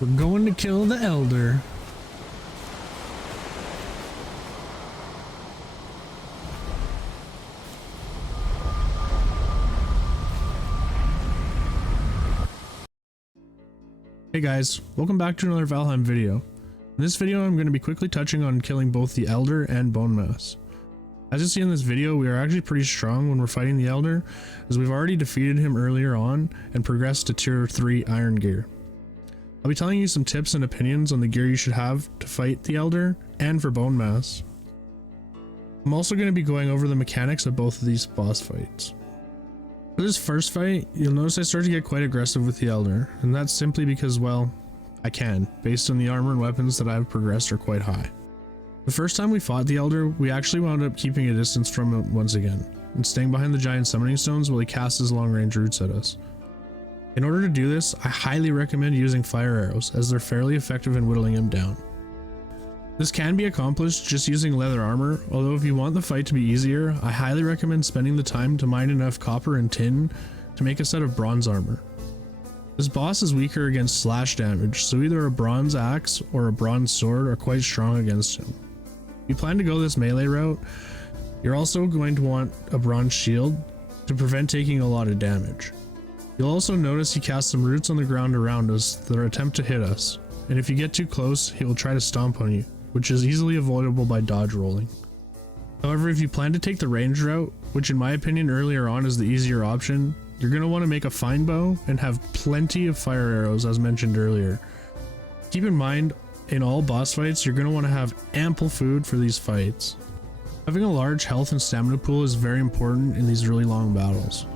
We're going to kill the Elder. Hey guys, welcome back to another VALHEIM video. In this video I'm going to be quickly touching on killing both the Elder and BoneMass. As you see in this video, we are actually pretty strong when we're fighting the Elder, as we've already defeated him earlier on and progressed to tier 3 iron gear. I'll be telling you some tips and opinions on the gear you should have to fight the Elder and for BoneMass. I'm also going to be going over the mechanics of both of these boss fights. For this first fight, you'll notice I start to get quite aggressive with the Elder, and that's simply because, well, I can, based on the armor and weapons that I've progressed are quite high. The first time we fought the Elder, we actually wound up keeping a distance from him once again, and staying behind the giant summoning stones while he casts his long range roots at us. In order to do this, I highly recommend using fire arrows, as they're fairly effective in whittling him down. This can be accomplished just using leather armor, although if you want the fight to be easier, I highly recommend spending the time to mine enough copper and tin to make a set of bronze armor. This boss is weaker against slash damage, so either a bronze axe or a bronze sword are quite strong against him. If you plan to go this melee route, you're also going to want a bronze shield to prevent taking a lot of damage. You'll also notice he casts some roots on the ground around us that attempt to hit us, and if you get too close, he will try to stomp on you, which is easily avoidable by dodge rolling. However, if you plan to take the range route, which in my opinion earlier on is the easier option, you're going to want to make a fine bow and have plenty of fire arrows as mentioned earlier. Keep in mind, in all boss fights, you're going to want to have ample food for these fights. Having a large health and stamina pool is very important in these really long battles.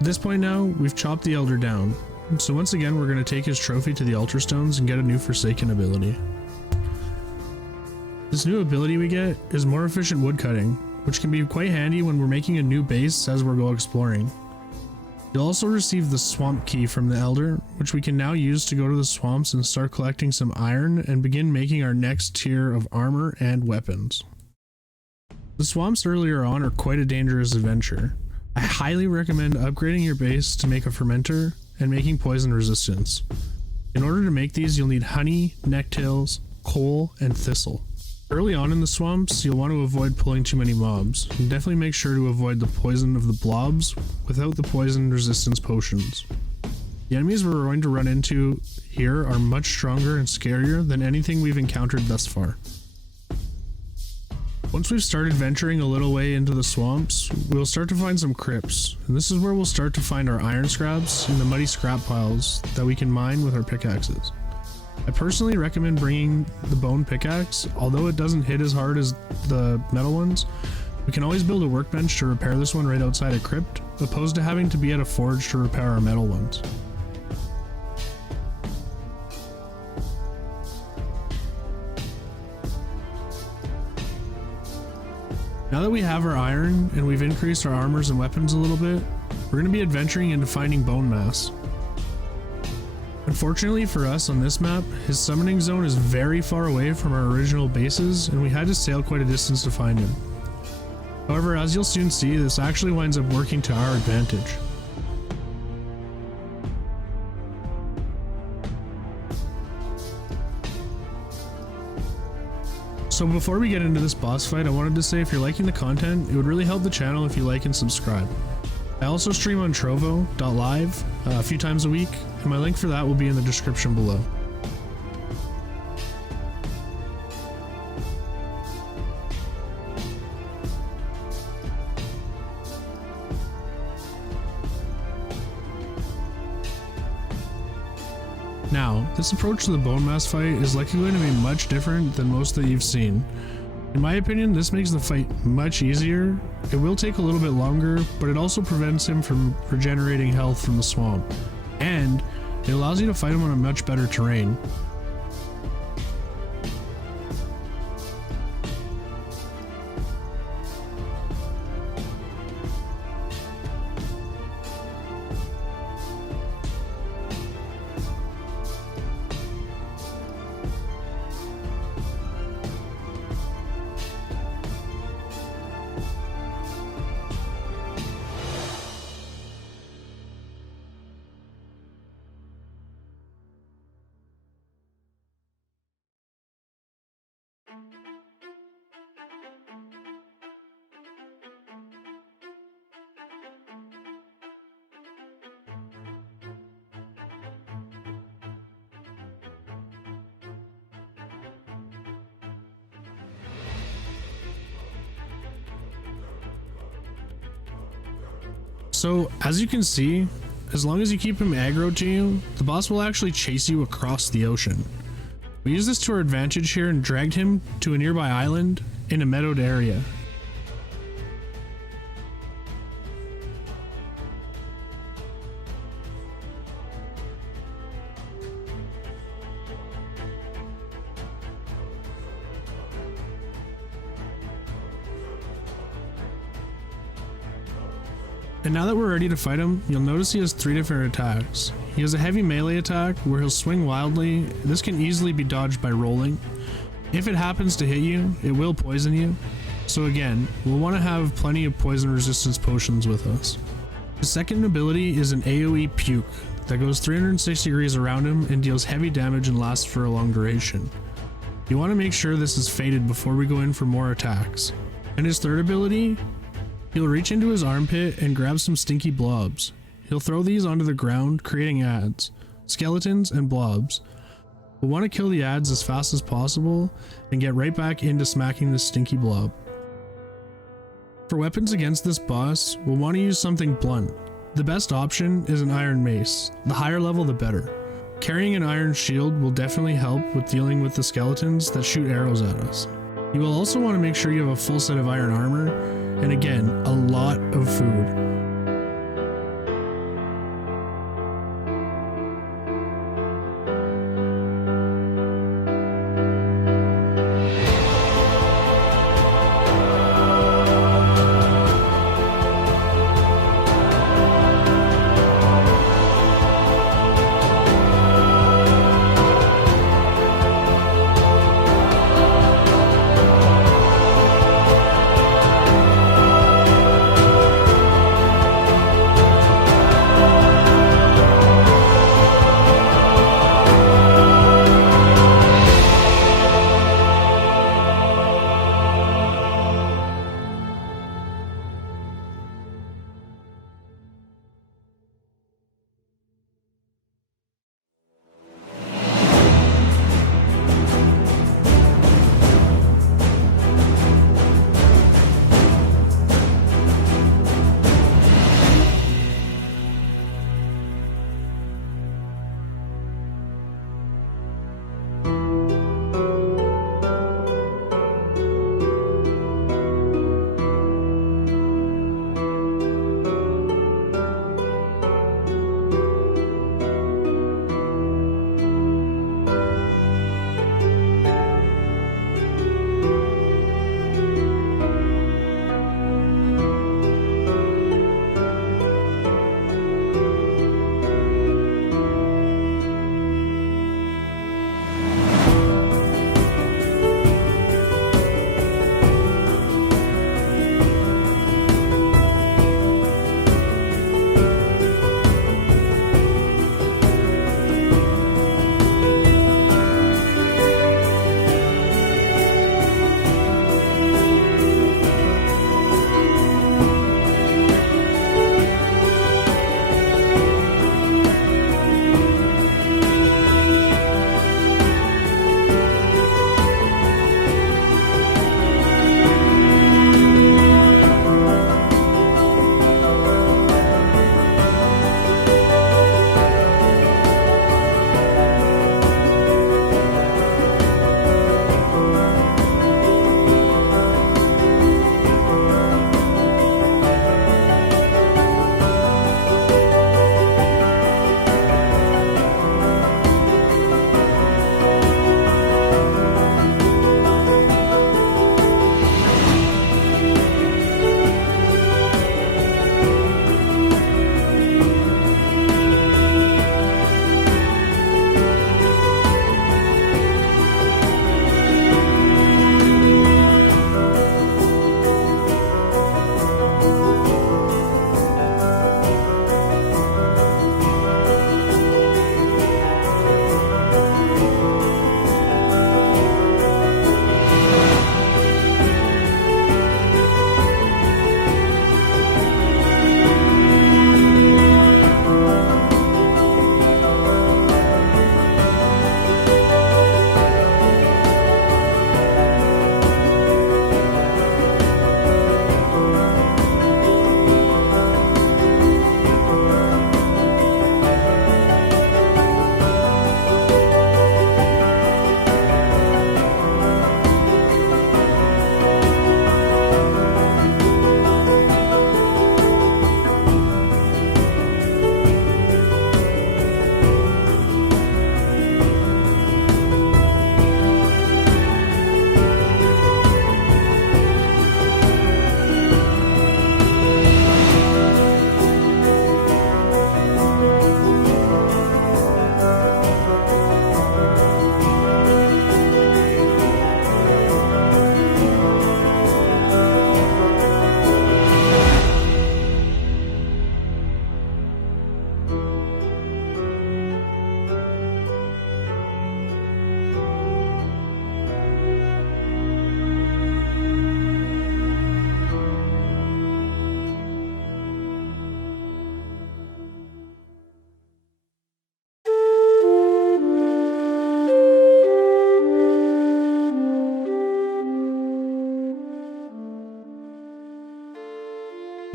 At this point now, we've chopped the Elder down, so once again we're going to take his trophy to the altar stones and get a new Forsaken ability. This new ability we get is more efficient woodcutting, which can be quite handy when we're making a new base as we go exploring. You'll also receive the swamp key from the Elder, which we can now use to go to the swamps and start collecting some iron and begin making our next tier of armor and weapons. The swamps earlier on are quite a dangerous adventure. I highly recommend upgrading your base to make a fermenter and making poison resistance. In order to make these, you'll need honey, necktails, coal, and thistle. Early on in the swamps, you'll want to avoid pulling too many mobs, and definitely make sure to avoid the poison of the blobs without the poison resistance potions. The enemies we're going to run into here are much stronger and scarier than anything we've encountered thus far. Once we've started venturing a little way into the swamps, we'll start to find some crypts, and this is where we'll start to find our iron scraps in the muddy scrap piles that we can mine with our pickaxes. I personally recommend bringing the bone pickaxe, although it doesn't hit as hard as the metal ones. We can always build a workbench to repair this one right outside a crypt, opposed to having to be at a forge to repair our metal ones. Now that we have our iron and we've increased our armors and weapons a little bit, we're going to be adventuring into finding BoneMass. Unfortunately for us on this map, his summoning zone is very far away from our original bases and we had to sail quite a distance to find him. However, as you'll soon see, this actually winds up working to our advantage. So before we get into this boss fight, I wanted to say if you're liking the content, it would really help the channel if you like and subscribe. I also stream on trovo.live a few times a week, and my link for that will be in the description below. Now, this approach to the BoneMass fight is likely going to be much different than most that you've seen. In my opinion, this makes the fight much easier. It will take a little bit longer, but it also prevents him from regenerating health from the swamp, and it allows you to fight him on a much better terrain. So, as you can see, as long as you keep him aggro to you, the boss will actually chase you across the ocean. We used this to our advantage here and dragged him to a nearby island in a meadowed area. And now that we're ready to fight him, you'll notice he has 3 different attacks. He has a heavy melee attack where he'll swing wildly. This can easily be dodged by rolling. If it happens to hit you, it will poison you. So again, we'll want to have plenty of poison resistance potions with us. His second ability is an AoE puke that goes 360 degrees around him and deals heavy damage and lasts for a long duration. You want to make sure this is fated before we go in for more attacks. And his third ability, he'll reach into his armpit and grab some stinky blobs. He'll throw these onto the ground, creating adds, skeletons, and blobs. We'll want to kill the adds as fast as possible and get right back into smacking this stinky blob. For weapons against this boss, we'll want to use something blunt. The best option is an iron mace. The higher level, the better. Carrying an iron shield will definitely help with dealing with the skeletons that shoot arrows at us. You will also want to make sure you have a full set of iron armor, and again, a lot of food.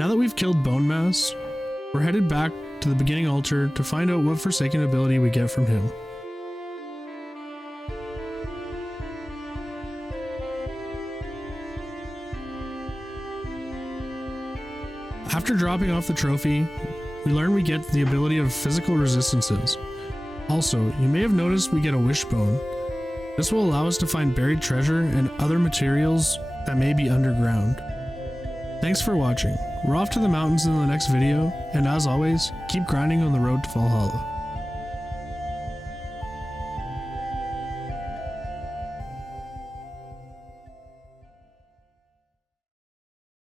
Now that we've killed BoneMass, we're headed back to the beginning altar to find out what Forsaken ability we get from him. After dropping off the trophy, we learn we get the ability of physical resistances. Also, you may have noticed we get a wishbone. This will allow us to find buried treasure and other materials that may be underground. Thanks for watching. We're off to the mountains in the next video, and as always, keep grinding on the road to Valhalla.